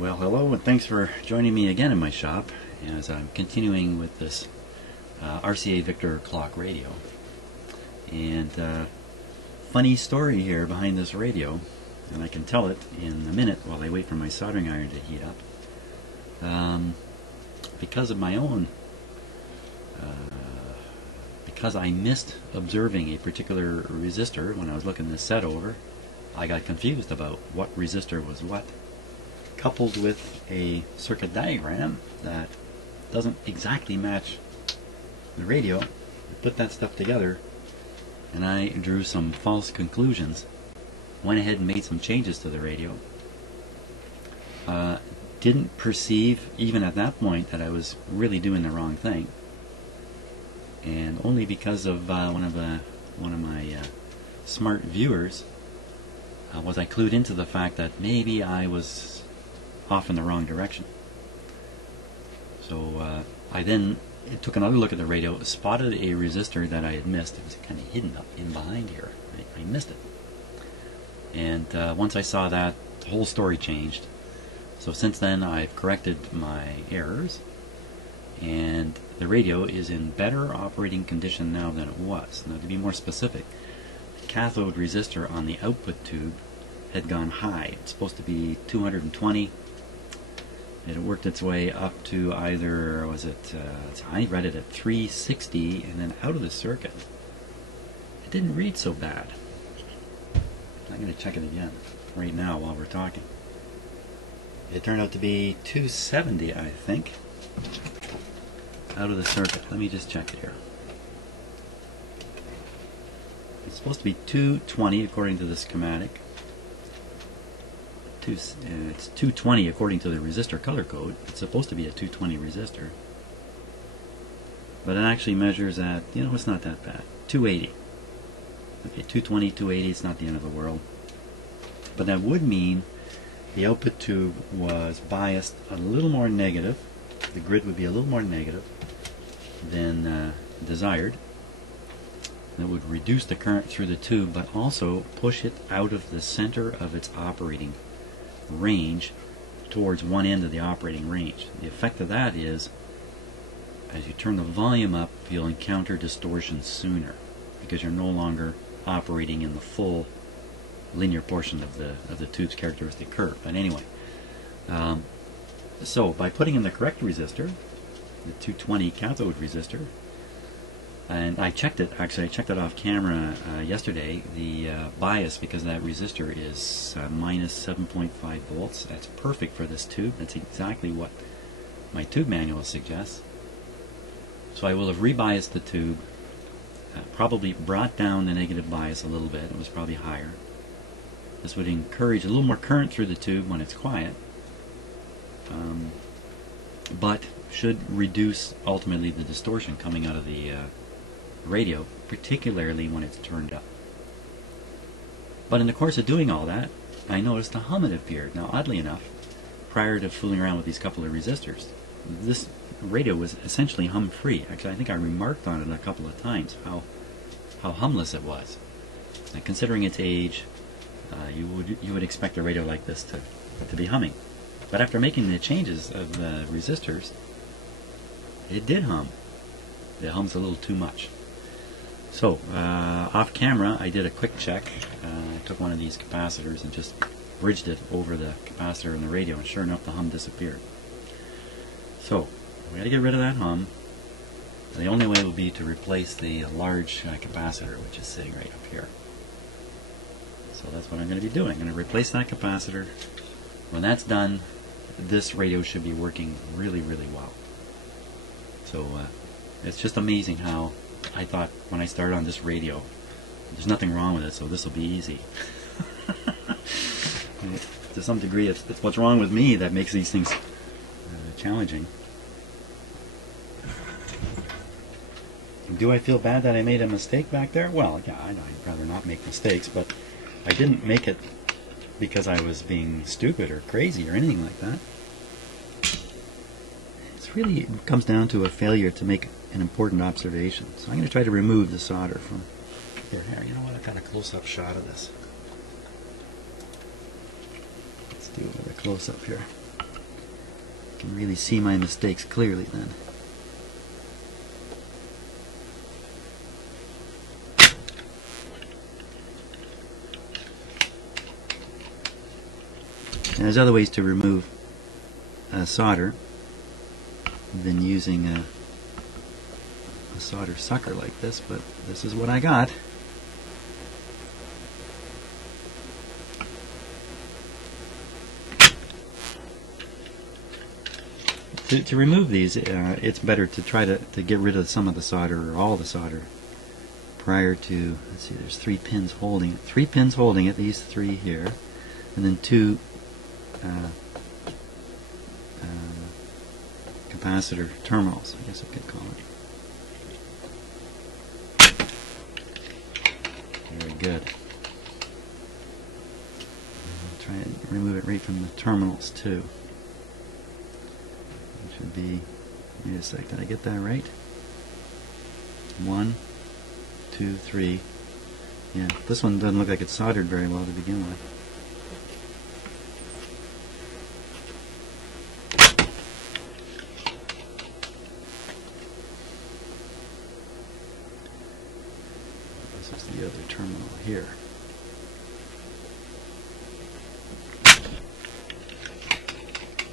Well, hello, and thanks for joining me again in my shop as I'm continuing with this RCA Victor clock radio. And funny story here behind this radio, and I can tell it in a minute while I wait for my soldering iron to heat up. Because of my own, because I missed observing a particular resistor when I was looking this set over, I got confused about what resistor was what, coupled with a circuit diagram that doesn't exactly match the radio. I put that stuff together and I drew some false conclusions, went ahead and made some changes to the radio. Didn't perceive even at that point that I was really doing the wrong thing, and only because of one of my smart viewers was I clued into the fact that maybe I was off in the wrong direction. So I then took another look at the radio, spotted a resistor that I had missed. It was kind of hidden up in behind here. I missed it. And once I saw that, the whole story changed. So since then I've corrected my errors, and the radio is in better operating condition now than it was. Now, to be more specific, the cathode resistor on the output tube had gone high. It's supposed to be 220. It worked its way up to either, I read it at 360 and then out of the circuit. It didn't read so bad. I'm going to check it again right now while we're talking. It turned out to be 270, I think, out of the circuit. Let me just check it here. It's supposed to be 220 according to the schematic. It's 220 according to the resistor color code. It's supposed to be a 220 resistor, but it actually measures at, it's not that bad, 280. Okay, 220, 280, it's not the end of the world. But that would mean the output tube was biased a little more negative. The grid would be a little more negative than desired. That would reduce the current through the tube, but also push it out of the center of its operating range towards one end of the operating range. The effect of that is, as you turn the volume up, you'll encounter distortion sooner because you're no longer operating in the full linear portion of the tube's characteristic curve. But anyway, so by putting in the correct resistor, the 220 cathode resistor, and I checked it, actually I checked it off camera yesterday, the bias, because that resistor is minus 7.5 volts. That's perfect for this tube. That's exactly what my tube manual suggests. So I will have rebiased the tube, probably brought down the negative bias a little bit. It was probably higher. This would encourage a little more current through the tube when it's quiet, but should reduce ultimately the distortion coming out of the radio, particularly when it's turned up. But in the course of doing all that, I noticed a hum had appeared. Now, oddly enough, prior to fooling around with these couple of resistors, this radio was essentially hum-free. Actually, I think I remarked on it a couple of times how humless it was. Now, considering its age, you would expect a radio like this to be humming. But after making the changes of the resistors, it did hum. It hums a little too much. So, off camera, I did a quick check. I took one of these capacitors and just bridged it over the capacitor in the radio, and sure enough, the hum disappeared. So, we got to get rid of that hum. The only way will be to replace the large capacitor, which is sitting right up here. So that's what I'm going to be doing. I'm going to replace that capacitor. When that's done, this radio should be working really, really well. So, it's just amazing how I thought when I started on this radio, there's nothing wrong with it, so this will be easy. To some degree, it's what's wrong with me that makes these things challenging. Do I feel bad that I made a mistake back there? Well, yeah, I'd rather not make mistakes, but I didn't make it because I was being stupid or crazy or anything like that. It really comes down to a failure to make an important observation. So I'm going to try to remove the solder from here. You know what? I've got a close-up shot of this. Let's do a close-up here. can really see my mistakes clearly then. And there's other ways to remove solder than using a solder sucker like this, but this is what I got. To remove these, it's better to try to get rid of some of the solder or all the solder prior to, let's see, there's 3 pins holding it. 3 pins holding it, these 3 here, and then 2 capacitor terminals, I guess I could call it. Very good. I'll try and remove it right from the terminals too. It should be, wait a sec, did I get that right? 1, 2, 3. Yeah, this one doesn't look like it's soldered very well to begin with. This is the other terminal here.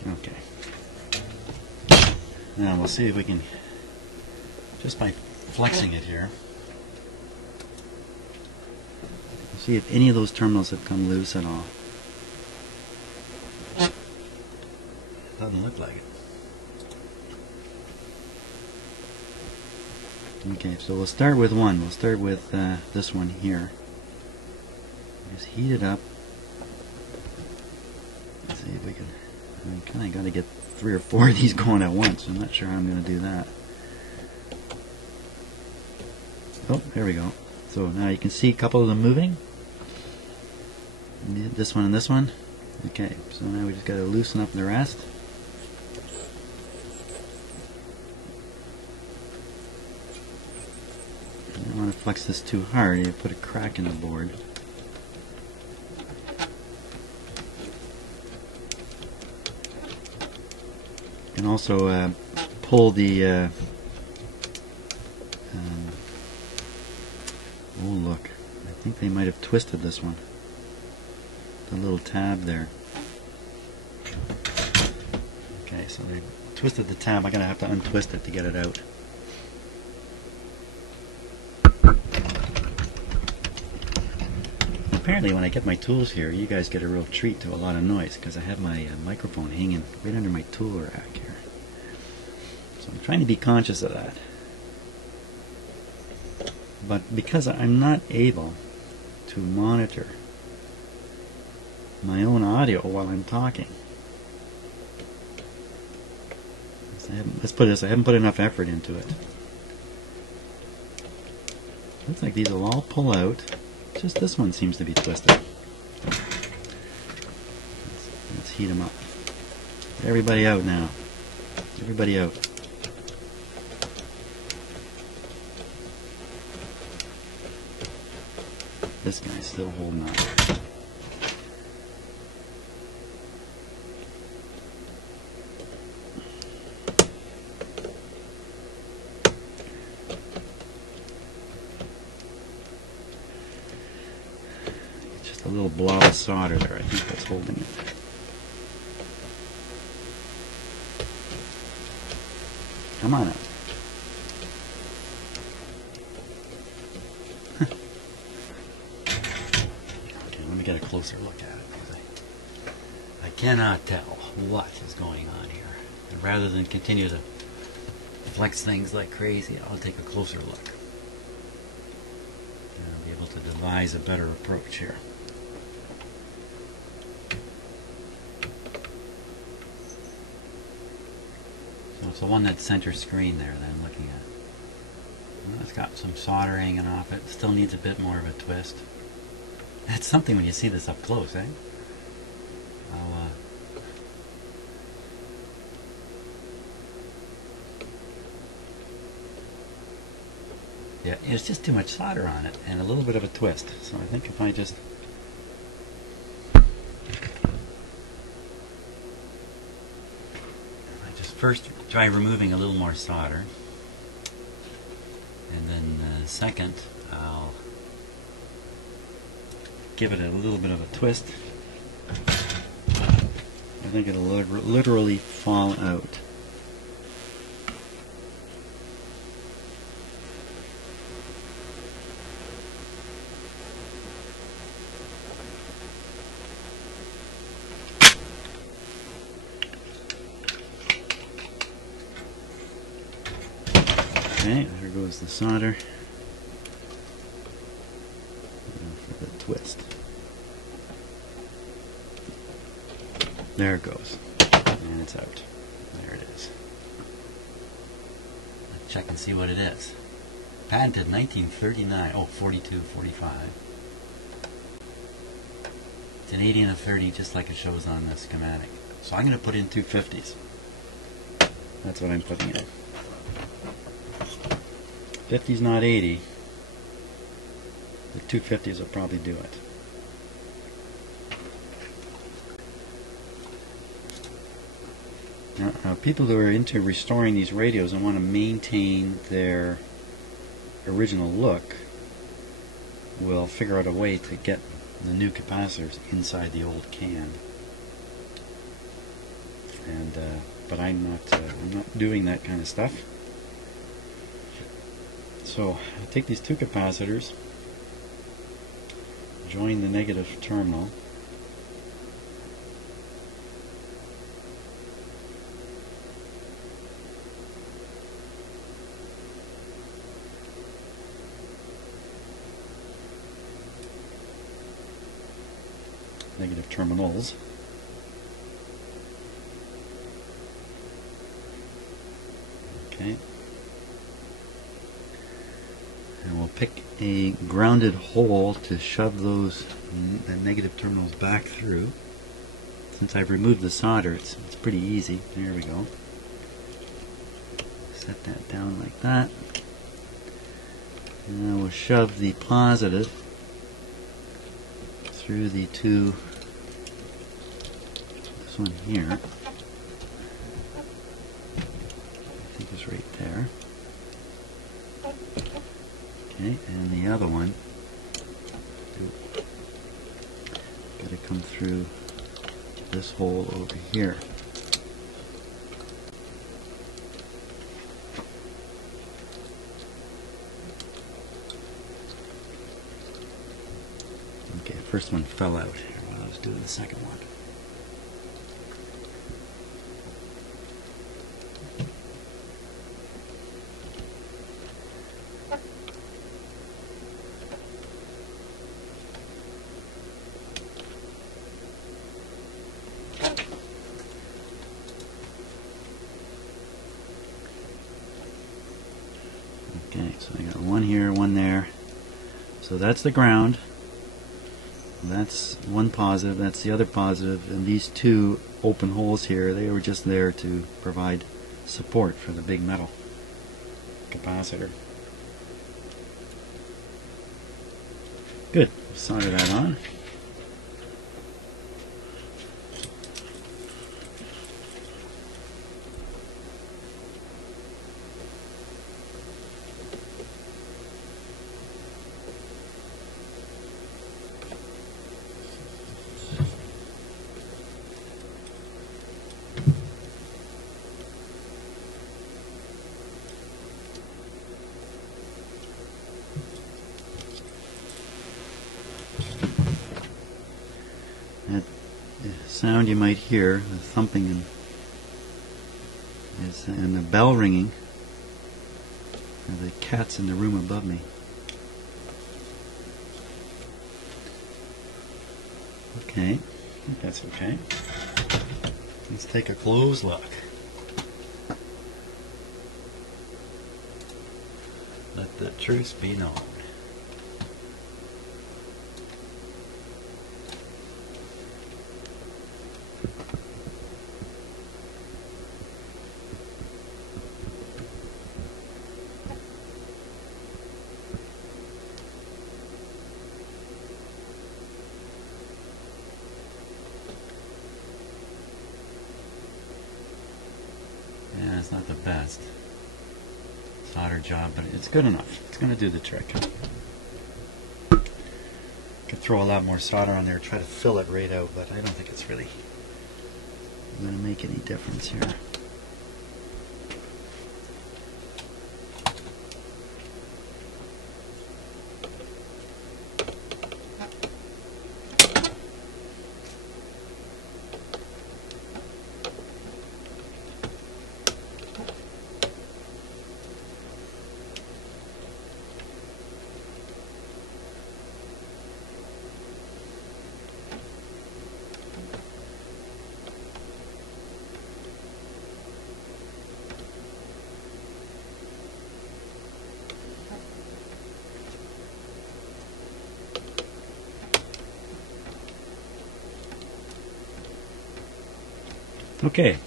Okay. Now we'll see if we can, just by flexing it here, see if any of those terminals have come loose at all. Doesn't look like it. Okay, so we'll start with one. We'll start with this one here. Just heat it up. Let's see if we can. I kind of got to get 3 or 4 of these going at once. I'm not sure how I'm going to do that. Oh, there we go. So now you can see a couple of them moving. This one and this one. Okay, so now we just got to loosen up the rest. You don't want to flex this too hard. You put a crack in the board. You can also pull the oh look, I think they might have twisted this one, the little tab there. Okay, so they twisted the tab. I'm gonna have to untwist it to get it out. Apparently when I get my tools here, you guys get a real treat to a lot of noise, because I have my microphone hanging right under my tool rack here. So I'm trying to be conscious of that. But because I'm not able to monitor my own audio while I'm talking, let's put this, I haven't put enough effort into it. Looks like these will all pull out. Just this one seems to be twisted. Let's heat them up. Everybody out now. Everybody out. This guy's still holding on. Just a little blob of solder there. I think that's holding it. Come on out. Get a closer look at it, because I cannot tell what is going on here. And rather than continue to flex things like crazy, I'll take a closer look. And I'll be able to devise a better approach here. So it's the one that's center screen there that I'm looking at. Well, it's got some solder hanging off it. Still needs a bit more of a twist. It's something when you see this up close, eh? Yeah, it's just too much solder on it and a little bit of a twist. So I think if I just first try removing a little more solder, and then second I'll give it a little bit of a twist. I think it'll literally fall out. Okay, there goes the solder. Now for the twist. There it goes. And it's out. There it is. Let's check and see what it is. Patented 1939. Oh, 42, 45. It's an 80 and a 30, just like it shows on the schematic. So I'm going to put in 250s. That's what I'm putting in. 50's not 80. The 250s will probably do it. Now, people who are into restoring these radios and want to maintain their original look will figure out a way to get the new capacitors inside the old can. And but I'm not doing that kind of stuff. So I take these two capacitors, join the negative terminal, negative terminals. Okay. And we'll pick a grounded hole to shove those negative terminals back through. Since I've removed the solder, it's pretty easy. There we go. Set that down like that. And now we'll shove the positive through the two, this one here, I think is right there. Okay, and the other one, got to come through this hole over here. Okay, the first one fell out while I was doing the second one. Okay, so I got one here, one there. So that's the ground. That's one positive, that's the other positive, and these two open holes here, they were just there to provide support for the big metal capacitor. Good, solder that on. That sound you might hear, the thumping and the bell ringing, are the cats in the room above me. Okay, I think that's okay. Let's take a close look. Let the truth be known. it's not the best solder job, but it's good enough. It's going to do the trick. Could throw a lot more solder on there, try to fill it right out, but I don't think it's really going to make any difference here. Okay,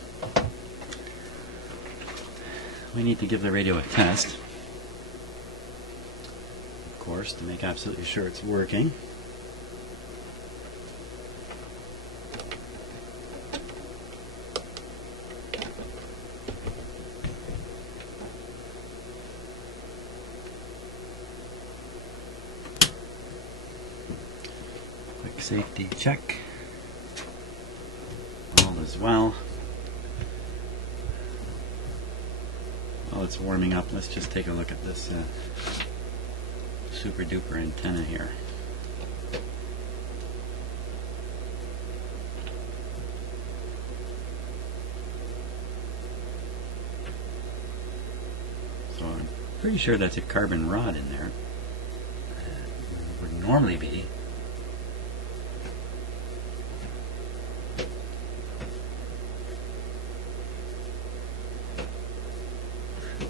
we need to give the radio a test, of course, to make absolutely sure it's working. Quick safety check. All is well. While it's warming up, let's just take a look at this super duper antenna here. So I'm pretty sure that's a carbon rod in there. It would normally be.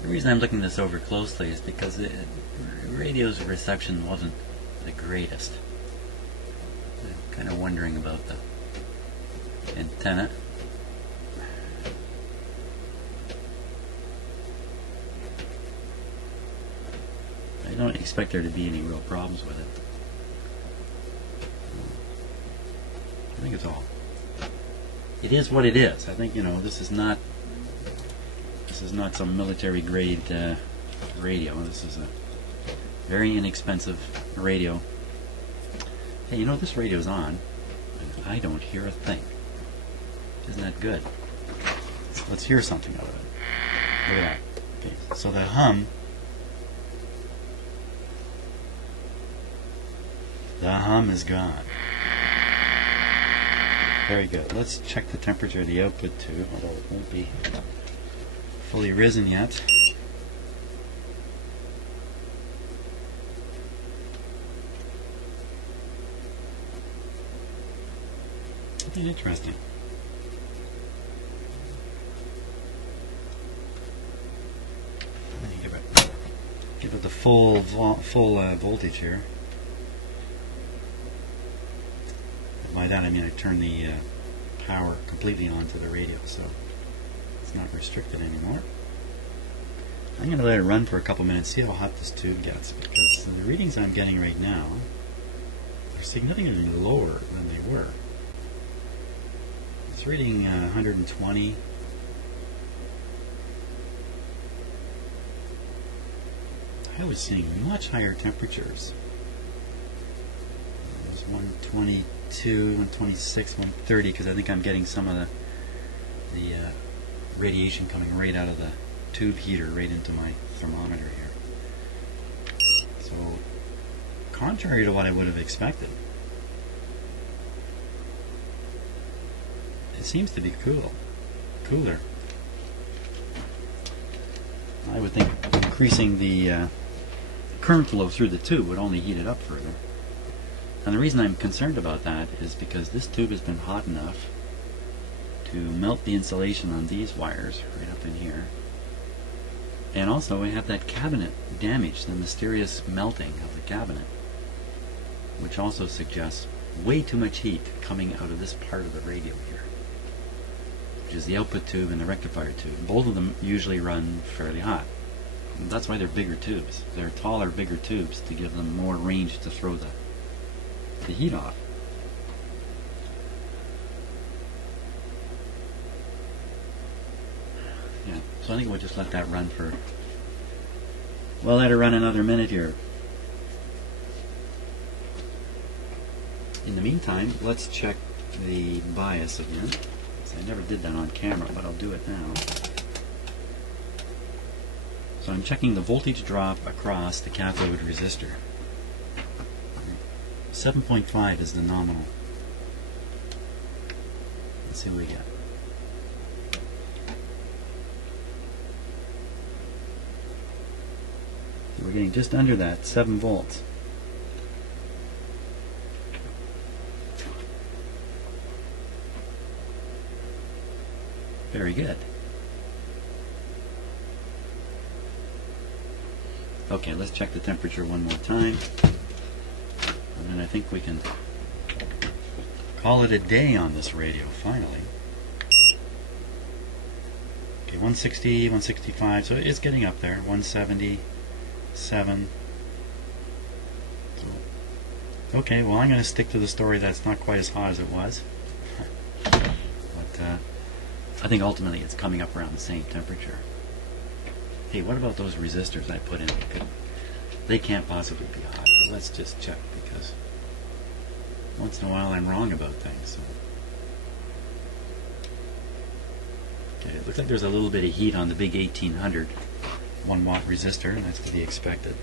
The reason I'm looking this over closely is because the radio's reception wasn't the greatest. I'm kind of wondering about the antenna. I don't expect there to be any real problems with it. I think it's all. It is what it is. I think, you know, this is not some military grade radio. This is a very inexpensive radio. Hey, you know, this radio's on and I don't hear a thing. Isn't that good? So let's hear something out of it. Look at that. Okay, so the hum is gone. Very good. Let's check the temperature of the output tube, although it won't be fully risen yet. Interesting. Give it the full voltage here. By that I mean I turn the power completely on to the radio, so it's not restricted anymore. I'm going to let it run for a couple minutes, see how hot this tube gets, because the readings I'm getting right now are significantly lower than they were. It's reading 120. I was seeing much higher temperatures. It was 122, 126, 130, because I think I'm getting some of the radiation coming right out of the tube heater right into my thermometer here. So, contrary to what I would have expected, it seems to be cooler. I would think increasing the current flow through the tube would only heat it up further. And the reason I'm concerned about that is because this tube has been hot enough to melt the insulation on these wires right up in here. And also we have that cabinet damaged, the mysterious melting of the cabinet, which also suggests way too much heat coming out of this part of the radio here, which is the output tube and the rectifier tube. Both of them usually run fairly hot. And that's why they're bigger tubes. They're taller, bigger tubes to give them more range to throw the heat off. Yeah. So I think we'll just let that run for... We'll let it run another minute here. In the meantime, let's check the bias again. I never did that on camera, but I'll do it now. So I'm checking the voltage drop across the cathode resistor. 7.5 is the nominal. Let's see what we get. We're getting just under that, 7 volts. Very good. Okay, let's check the temperature one more time. And then I think we can call it a day on this radio, finally. Okay, 160, 165, so it's getting up there. 177. Okay, well I'm going to stick to the story that's not quite as hot as it was. But I think ultimately it's coming up around the same temperature. Hey, what about those resistors I put in? They can't possibly be hot. But let's just check, because once in a while I'm wrong about things. So. Okay, it looks like there's a little bit of heat on the big 1800 1-watt resistor, and that's to be expected.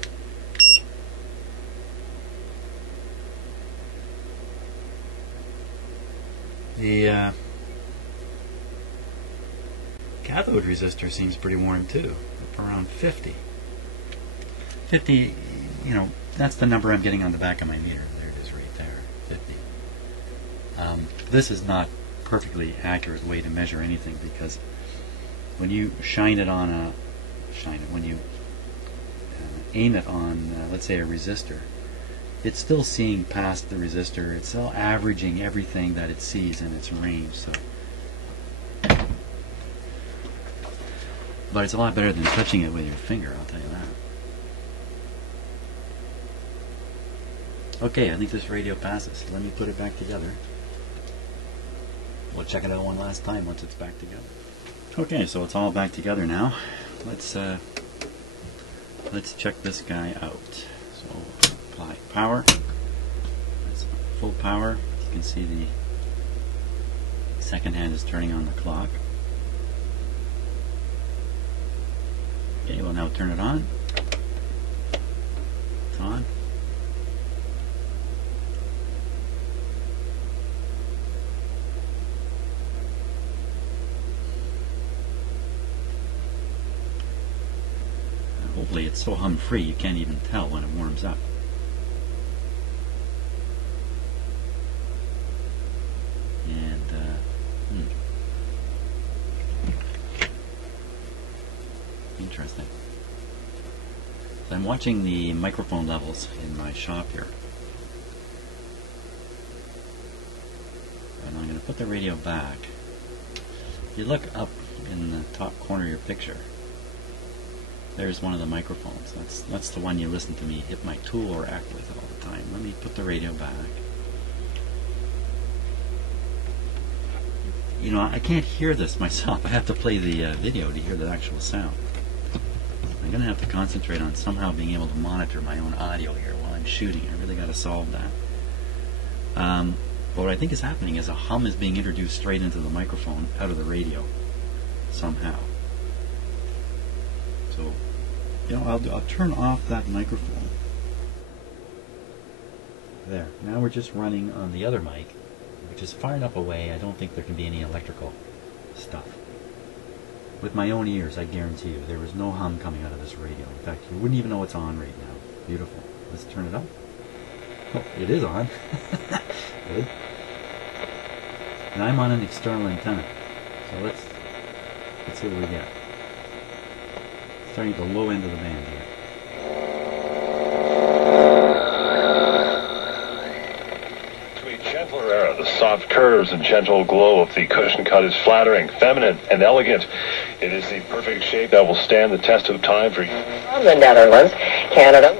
The cathode resistor seems pretty warm too, up around 50. 50, you know, that's the number I'm getting on the back of my meter. There it is right there, 50. This is not perfectly accurate way to measure anything, because when you shine it on a, when you aim it on, let's say, a resistor, it's still seeing past the resistor. It's still averaging everything that it sees in its range. So, but it's a lot better than touching it with your finger, I'll tell you that. Okay, I think this radio passes. Let me put it back together. We'll check it out one last time once it's back together. Okay, so it's all back together now. Let's check this guy out. So apply power. That's full power. You can see the second hand is turning on the clock. Okay, we'll now turn it on. It's on. Hopefully it's so hum-free you can't even tell when it warms up. And interesting. So I'm watching the microphone levels in my shop here. And I'm going to put the radio back. If you look up in the top corner of your picture, there's one of the microphones. That's the one you listen to me hit my tool or act with all the time. Let me put the radio back. You know, I can't hear this myself. I have to play the video to hear the actual sound. I'm going to have to concentrate on somehow being able to monitor my own audio here while I'm shooting. I really got to solve that. But what I think is happening is a hum is being introduced straight into the microphone out of the radio somehow. So, you know, I'll turn off that microphone. There. Now we're just running on the other mic, which is far enough away I don't think there can be any electrical stuff. With my own ears, I guarantee you, there was no hum coming out of this radio. In fact, you wouldn't even know it's on right now. Beautiful. Let's turn it up. Oh, it is on. Good. And I'm on an external antenna. So let's see what we get. Starting at the low end of the band here. Sweet, gentler air, the soft curves and gentle glow of the cushion cut is flattering, feminine, and elegant. It is the perfect shape that will stand the test of time for you. From the Netherlands, Canada.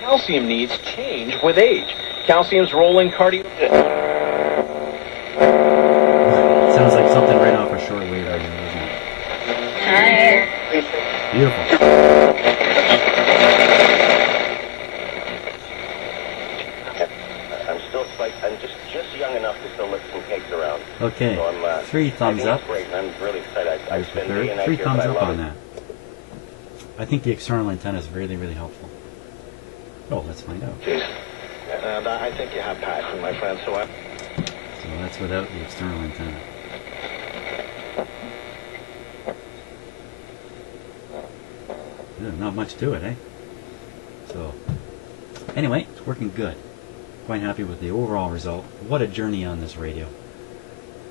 Calcium needs change with age. Calcium's role in cardio... Sounds like something right off long enough to still lift some cakes around. Okay, So I'm, 3 thumbs I think up. it's great, and I'm really excited. I There's the spend day and third. night 3 here, thumbs but I up love on it. that. I think the external antenna is really, really helpful. Oh, let's find out. And I think you have passion, my friend, so I... So that's without the external antenna. Yeah, not much to it, eh? So, anyway, it's working good. Quite happy with the overall result. What a journey on this radio.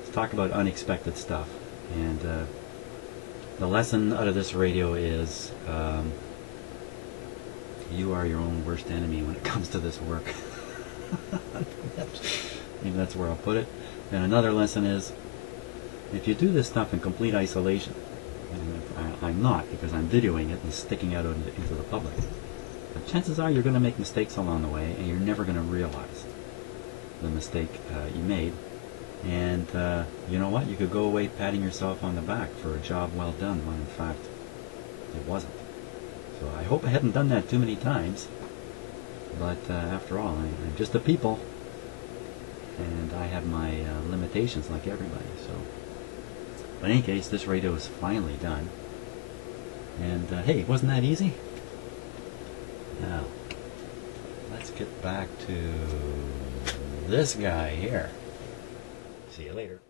Let's talk about unexpected stuff. And the lesson out of this radio is you are your own worst enemy when it comes to this work. Maybe that's where I'll put it. And another lesson is, if you do this stuff in complete isolation, and I'm not, because I'm videoing it and sticking out into the public, but chances are you're going to make mistakes along the way, and you're never going to realize the mistake you made. And you know what? You could go away patting yourself on the back for a job well done, when in fact it wasn't. So I hope I hadn't done that too many times. But after all, I'm just a people, and I have my limitations like everybody. So, but in any case, this radio is finally done. And hey, wasn't that easy? Now, let's get back to this guy here. See you later.